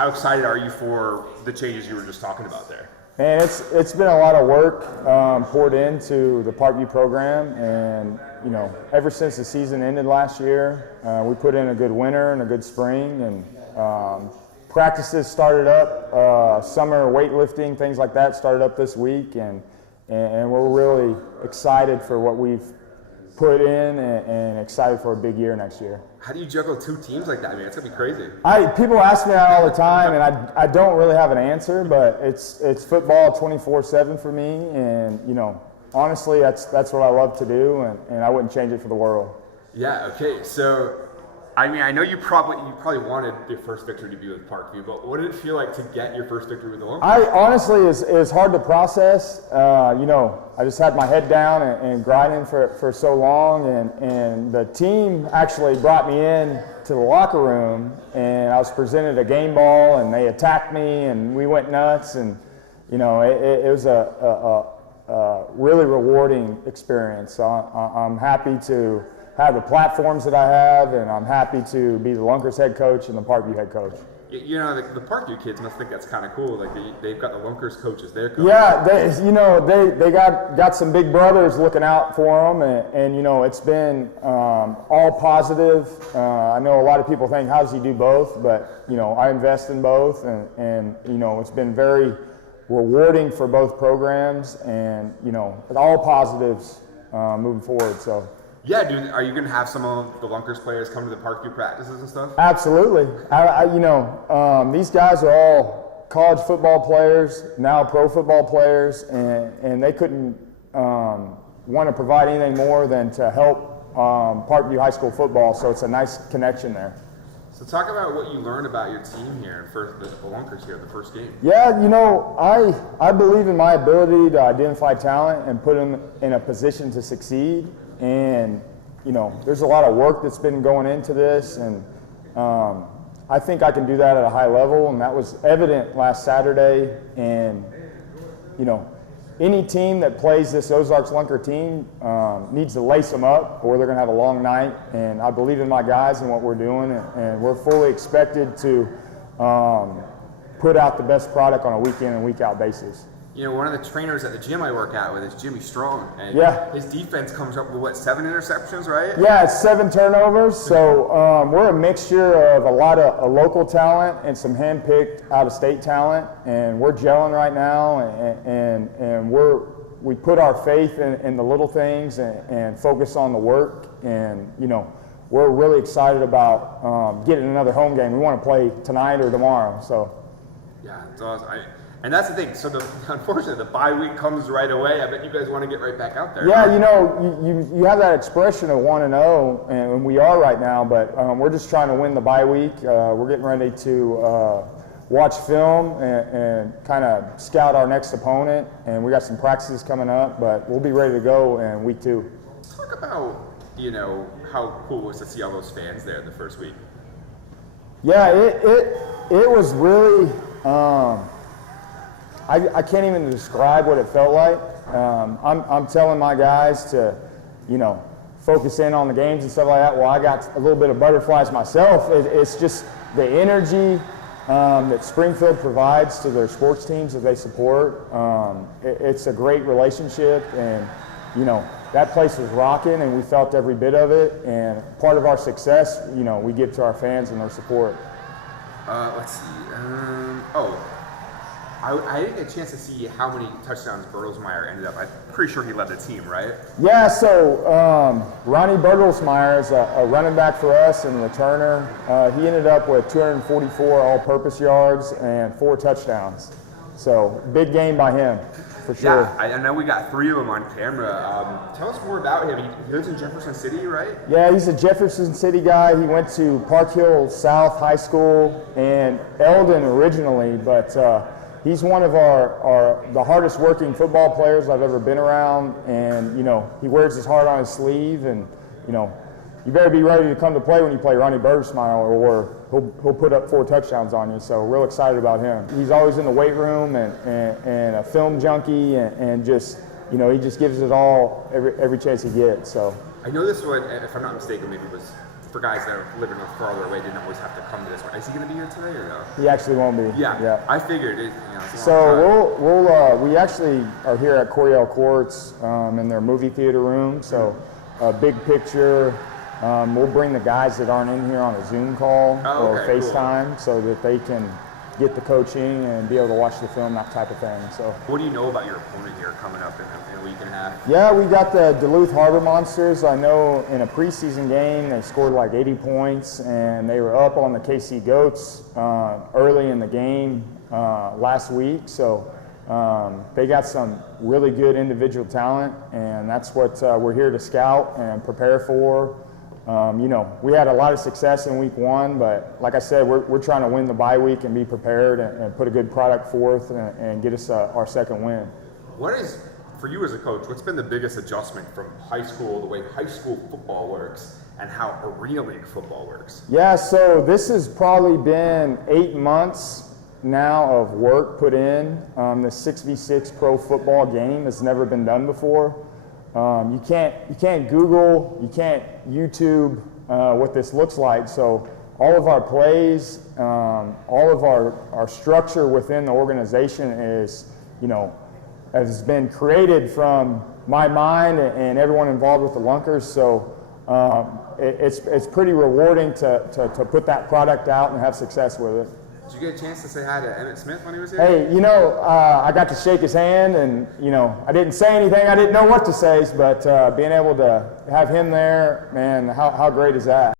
How excited are you for the changes you were just talking about there? Man, it's been a lot of work poured into the Parkview program, and ever since the season ended last year, we put in a good winter and a good spring, and practices started up, summer weightlifting, things like that started up this week, and we're really excited for what we've put in and excited for a big year next year. How do you juggle two teams like that? I mean, it's gonna be crazy. People ask me that all the time, and I don't really have an answer, but it's football 24/7 for me, and honestly, that's what I love to do, and I wouldn't change it for the world. Yeah. Okay. So, I mean, I know you probably wanted your first victory to be with Parkview, but what did it feel like to get your first victory with the Lunkers? I honestly, it was hard to process. I just had my head down and grinding for so long, and the team actually brought me in to the locker room, and I was presented a game ball, and they attacked me, and we went nuts, and it was a really rewarding experience. So I'm happy to have the platforms that I have, and I'm happy to be the Lunkers head coach and the Parkview head coach. The Parkview kids must think that's kind of cool. Like they've got the Lunkers coach as their coach. Yeah, they got some big brothers looking out for them, and it's been all positive. I know a lot of people think, how does he do both? But I invest in both, and it's been very rewarding for both programs, and all positives moving forward. So. Yeah, dude. Are you going to have some of the Lunkers players come to the Parkview practices and stuff? Absolutely. These guys are all college football players, now pro football players, and they couldn't want to provide anything more than to help Parkview High School football. So it's a nice connection there. So talk about what you learned about your team here for the Lunkers here, the first game. Yeah, I believe in my ability to identify talent and put them in a position to succeed. And, there's a lot of work that's been going into this, and I think I can do that at a high level, and that was evident last Saturday. And, any team that plays this Ozarks Lunker team needs to lace them up, or they're going to have a long night. And I believe in my guys and what we're doing, and we're fully expected to put out the best product on a week in and week out basis. One of the trainers at the gym I work out with is Jimmy Strong, and his defense comes up with 7 interceptions, right? Yeah, it's 7 turnovers. So we're a mixture of a lot of local talent and some hand-picked out-of-state talent, and we're gelling right now, and we put our faith in the little things and focus on the work, and we're really excited about getting another home game. We want to play tonight or tomorrow. So. Yeah, it's awesome. And that's the thing. So unfortunately, the bye week comes right away. I bet you guys want to get right back out there. Yeah, you have that expression of 1-0, and we are right now. But we're just trying to win the bye week. We're getting ready to watch film and kind of scout our next opponent. And we got some practices coming up, but we'll be ready to go in week 2. Talk about how cool it was to see all those fans there the first week. Yeah, it was really. I can't even describe what it felt like. I'm telling my guys to, focus in on the games and stuff like that. Well, I got a little bit of butterflies myself. It's just the energy that Springfield provides to their sports teams that they support. It's a great relationship, and that place was rocking, and we felt every bit of it. And part of our success, we give to our fans and their support. Let's see. I didn't get a chance to see how many touchdowns Bertelsmeyer ended up. I'm pretty sure he led the team, right? Yeah, so Ronnie Bertelsmeyer is a running back for us and returner. He ended up with 244 all-purpose yards and 4 touchdowns. So big game by him, for sure. Yeah, I know we got 3 of them on camera. Tell us more about him. He lives in Jefferson City, right? Yeah, he's a Jefferson City guy. He went to Park Hill South High School and Eldon originally, but he's one of the hardest working football players I've ever been around, and he wears his heart on his sleeve, and you better be ready to come to play when you play Ronnie Bertelsmeyer, or he'll put up 4 touchdowns on you. So real excited about him. He's always in the weight room and a film junkie, and just he just gives it all every chance he gets. So I know this one, if I'm not mistaken, maybe it was for guys that are living farther away, didn't always have to come to this one. Is he going to be here today or no? He actually won't be. Yeah. I figured it. It's a long So we actually are here at Coryell Courts in their movie theater room. So a big picture. We'll bring the guys that aren't in here on a Zoom call or FaceTime so that they can get the coaching and be able to watch the film, that type of thing. So, what do you know about your opponent here coming up in a week and a half? Yeah, we got the Duluth Harbor Monsters. I know in a preseason game they scored like 80 points, and they were up on the KC Goats early in the game last week. So they got some really good individual talent, and that's what we're here to scout and prepare for. We had a lot of success in week 1, but like I said, we're trying to win the bye week and be prepared and put a good product forth and get us our second win. What is, for you as a coach, what's been the biggest adjustment from high school, the way high school football works, and how Arena League football works? Yeah, so this has probably been 8 months now of work put in. The 6v6 pro football game has never been done before. You can't Google, you can't YouTube what this looks like. So all of our plays, all of our structure within the organization is, has been created from my mind and everyone involved with the Lunkers. So it's pretty rewarding to put that product out and have success with it. Did you get a chance to say hi to Emmett Smith when he was here? Hey, I got to shake his hand, and, I didn't say anything. I didn't know what to say, but being able to have him there, man, how great is that?